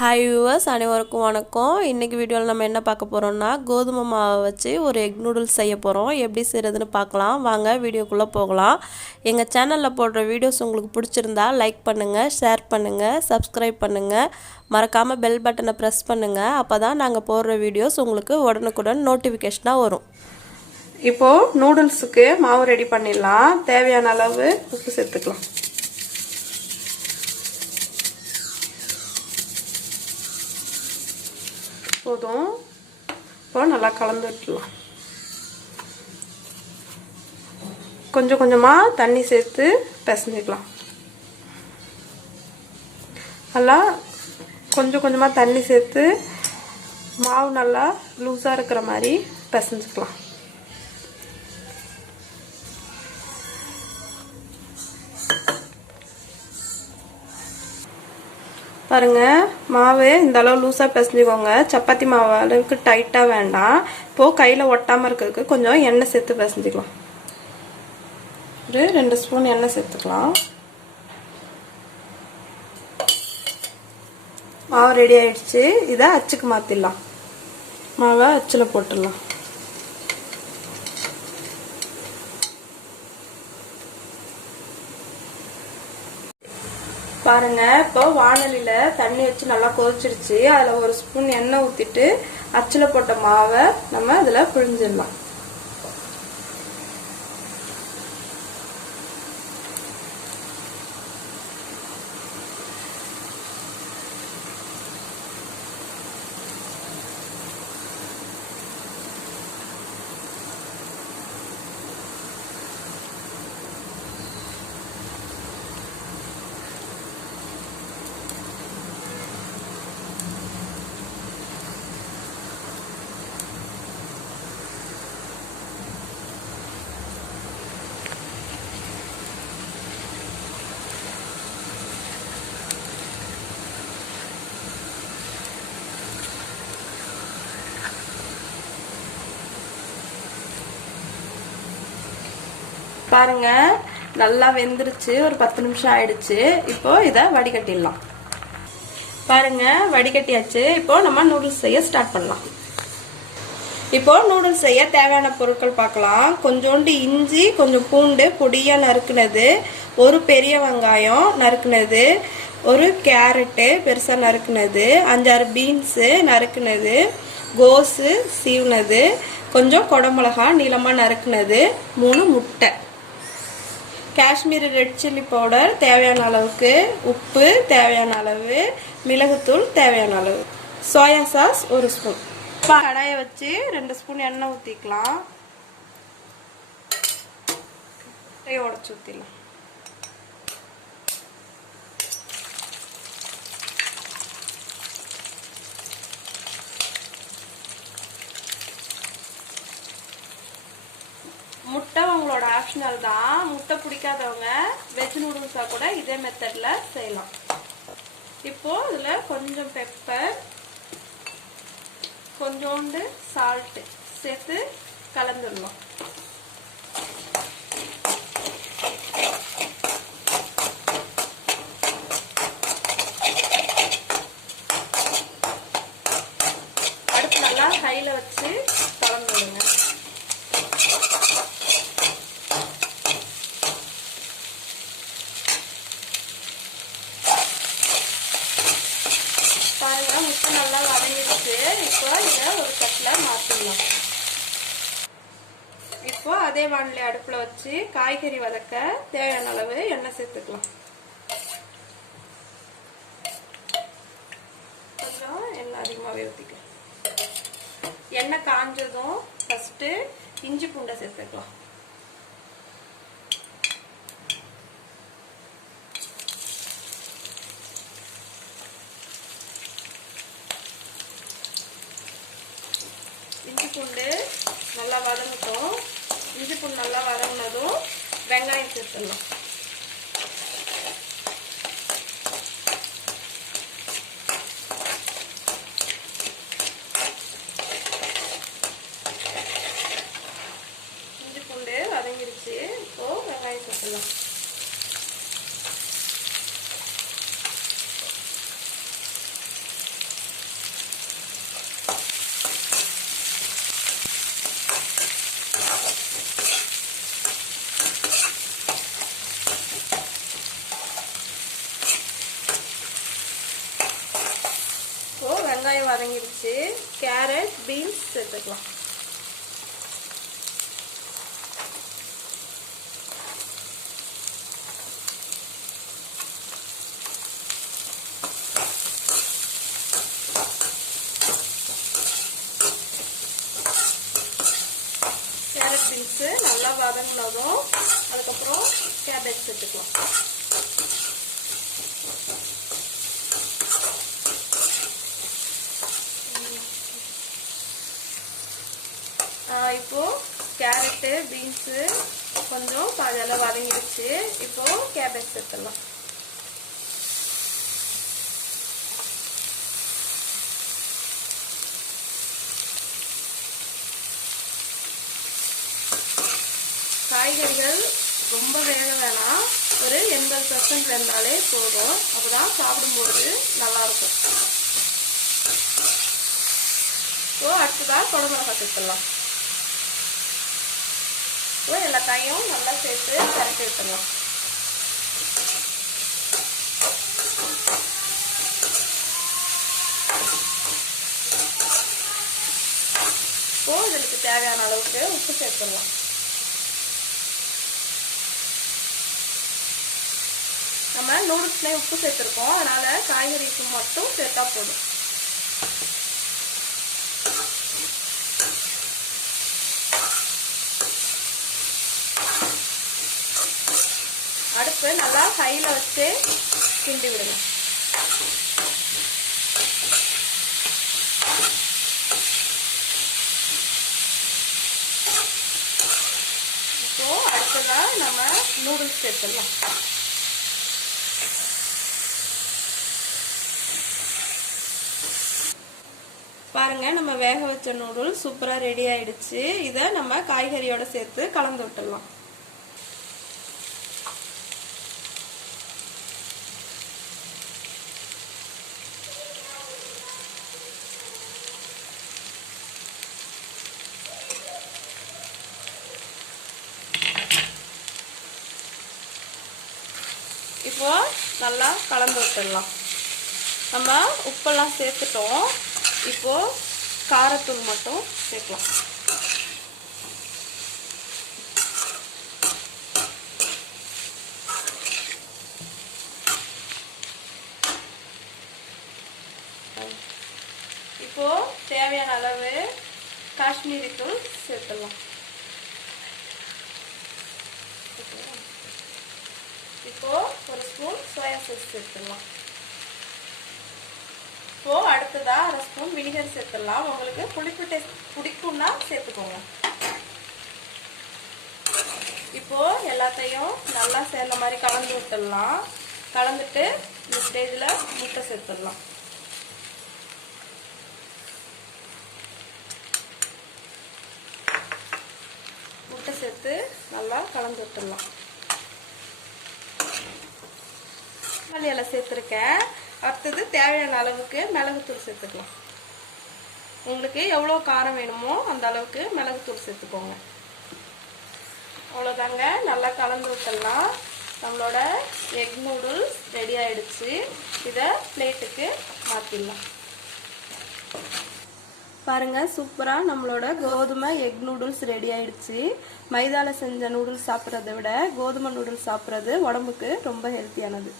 Hi viewers, அனைவருக்கும் வணக்கம். இன்றைக்கி வீடியோவில் நம்ம என்ன பார்க்க போகிறோம்னா, கோதுமை மாவை வச்சு ஒரு எக் நூடுல்ஸ் செய்ய போகிறோம். எப்படி செய்கிறதுன்னு பார்க்கலாம் வாங்க, வீடியோக்குள்ளே போகலாம். எங்கள் சேனலில் போடுற வீடியோஸ் உங்களுக்கு பிடிச்சிருந்தா லைக் பண்ணுங்கள், ஷேர் பண்ணுங்கள், சப்ஸ்கிரைப் பண்ணுங்கள். மறக்காமல் பெல் பட்டனை ப்ரெஸ் பண்ணுங்கள். அப்போ தான் நாங்கள் போடுற வீடியோஸ் உங்களுக்கு உடனுக்குடன் நோட்டிஃபிகேஷனாக வரும். இப்போது நூடுல்ஸுக்கு மாவு ரெடி பண்ணிடலாம். தேவையான அளவு உப்பு சேர்த்துக்கலாம். போதும். இப்போ நல்லா கலந்து விட்டுலாம். கொஞ்சம் கொஞ்சமாக தண்ணி சேர்த்து பிசைஞ்சிக்கலாம். நல்லா கொஞ்சம் கொஞ்சமாக தண்ணி சேர்த்து மாவு நல்லா லூஸாக இருக்கிற மாதிரி பிசைஞ்சிக்கலாம். பாருங்க, மாவு இந்த அளவு லூஸாக பிசைஞ்சுக்கோங்க. சப்பாத்தி மாவு அளவுக்கு டைட்டாக வேண்டாம். இப்போது கையில் ஒட்டாமல் இருக்கிறதுக்கு கொஞ்சம் எண்ணெய் சேர்த்து பிசைஞ்சிக்கலாம். ஒரு 2 ஸ்பூன் எண்ணெய் சேர்த்துக்கலாம். மாவு ரெடி ஆயிடுச்சு. இதை அச்சுக்கு மாற்றிடலாம். மாவை அச்சில் போட்டுடலாம். பாருங்க, இப்போ வானலியில தண்ணி வச்சு நல்லா கொதிச்சிருச்சு. அதில் 1 ஸ்பூன் எண்ணெய் ஊற்றிட்டு அச்சில் போட்ட மாவை நம்ம அதில் பிழிஞ்சிடலாம். பாருங்க, நல்லா வெந்துருச்சு. ஒரு 10 நிமிஷம் ஆயிடுச்சு. இப்போ இதை வடிகட்டிடலாம். பாருங்க, வடிகட்டியாச்சு. இப்போ நம்ம நூடுல்ஸ் செய்ய ஸ்டார்ட் பண்ணலாம். இப்போ நூடுல்ஸ் செய்ய தேவையான பொருட்கள் பார்க்கலாம். கொஞ்சோண்டு இஞ்சி, கொஞ்சம் பூண்டு பொடியாக நறுக்குனது, ஒரு பெரிய வெங்காயம் நறுக்குனது, ஒரு கேரட்டு பெருசாக நறுக்குனது, 5-6 பீன்ஸு நறுக்குனது, கோஸு சீவுனது, கொஞ்சம் குடமிளகா நீளமாக நறுக்குனது, 3 முட்டை, காஷ்மீரி ரெட் சில்லி பவுடர் தேவையான அளவுக்கு, உப்பு தேவையான அளவு, மிளகுத்தூள் தேவையான அளவு, சோயா சாஸ் 1 ஸ்பூன். கடாயை வச்சு 2 ஸ்பூன் எண்ணெய் ஊற்றிக்கலாம். உடச்சி ஊற்றிடலாம். முட்டை உங்களோட ஆப்ஷனல் தான். முட்டை பிடிக்காதவங்க வெஜ் நூடுல்ஸாக கூட இதே மெத்தடில் செய்யலாம். இப்போது இதில் கொஞ்சம் பெப்பர், கொஞ்சோண்டு சால்ட்டு சேர்த்து கலந்துடணும். அடுத்து நல்லா கையில் வச்சு கலந்துடுங்க. பாருங்க, முட்டை நல்லா வதங்கிடுச்சு. இப்போ இதை ஒரு தட்டில் மாற்றிடலாம். இப்போ அதே வானிலை அடுப்பில் வச்சு காய்கறி வதக்க தேவையான அளவு எண்ணெய் சேர்த்துக்கலாம். கொஞ்சம் எண்ணெய் அதிகமாகவே ஊற்றிக்கலாம். எண்ணெய் காஞ்சதும் ஃபஸ்ட்டு இஞ்சி பூண்டை சேர்த்துக்கலாம். இஞ்சி பூண்டு நல்லா வதங்கட்டும். இஞ்சி பூண்டு நல்லா வதங்கினதும் வெங்காயம் சேர்த்துடலாம். இஞ்சி பூண்டு வதங்கிருச்சு. இப்போ வெங்காயம் சேர்த்துடலாம். வெங்காயம் வதங்கிடுச்சு. கேரட் பீன்ஸ் சேர்த்துக்கலாம். கேரட் பீன்ஸ் நல்லா வதங்கினதும் அதுக்கப்புறம் கேபேஜ் சேர்த்துக்கலாம். இப்போ கேரட்டு பீன்ஸு கொஞ்சம் பாதியெல்லாம் வதங்கிடுச்சு. இப்போ கேபேஜ் சேர்த்துடலாம். காய்கறிகள் ரொம்ப வேக வேணாம், ஒரு 80% வெந்தாலே போதும். அப்போதான் சாப்பிடும்போது நல்லா இருக்கும். இப்போ அடுத்ததான் குடமிளகாய் சேர்த்துடலாம். இப்போ எல்லாத்தையும் நல்லா சேர்த்து கரைச்சி விட்டுடலாம். இப்போ இதுக்கு தேவையான அளவுக்கு உப்பு சேர்த்துடலாம். நம்ம நூடுல்ஸ்லேயே உப்பு சேர்த்துருக்கோம், அதனால காய்கறிக்கு மட்டும் சேர்த்தா போதும். அடுப்பு நல்லா ஹைல வச்சு கிண்டி விடுங்க. இப்போ அடுத்ததான் நம்ம நூடுல்ஸ் சேர்த்துடலாம். பாருங்க, நம்ம வேக வச்ச நூடுல்ஸ் சூப்பரா ரெடி ஆயிடுச்சு. இதை நம்ம காய்கறியோட சேர்த்து கலந்து விட்டுடலாம். இப்போ நல்லா கலந்து விட்டுடலாம். நம்ம உப்பெல்லாம் சேர்த்துட்டோம். இப்போ காரத்தூள் மட்டும் சேர்க்கலாம். இப்போ தேவையான அளவு காஷ்மீரி தூள் சேர்த்துடலாம். இப்போ ஒரு ஸ்பூன் சோயா சாஸ் சேர்த்துடலாம். இப்போ அடுத்ததா 1/2 ஸ்பூன் வினிகர் சேர்த்துடலாம். உங்களுக்கு புளிப்பு டேஸ்ட் பிடிக்கும்னா சேர்த்துக்கோங்க. இப்போ எல்லாத்தையும் நல்லா சேர்ந்த மாதிரி கலந்து விட்டுடலாம். கலந்துட்டு இந்த ஸ்டேஜில் முட்டை சேர்த்துடலாம். முட்டை சேர்த்து நல்லா கலந்து விட்டுடலாம். மல்லி இலை சேர்த்துருக்கேன். அடுத்தது தேவையான அளவுக்கு மிளகுத்தூள் சேர்த்துக்கலாம். உங்களுக்கு எவ்வளோ காரம் வேணுமோ அந்த அளவுக்கு மிளகுத்தூள் சேர்த்துக்கோங்க. அவ்வளோதாங்க, நல்லா கலந்து விட்டுடலாம். நம்மளோட எக் நூடுல்ஸ் ரெடி ஆயிடுச்சு. இதை பிளேட்டுக்கு மாற்றிடலாம். பாருங்க, சூப்பராக நம்மளோட கோதுமை எக் நூடுல்ஸ் ரெடி ஆயிடுச்சு. மைதால செஞ்ச நூடுல்ஸ் சாப்பிட்றத விட கோதுமை நூடுல்ஸ் சாப்பிட்றது உடம்புக்கு ரொம்ப ஹெல்த்தியானது.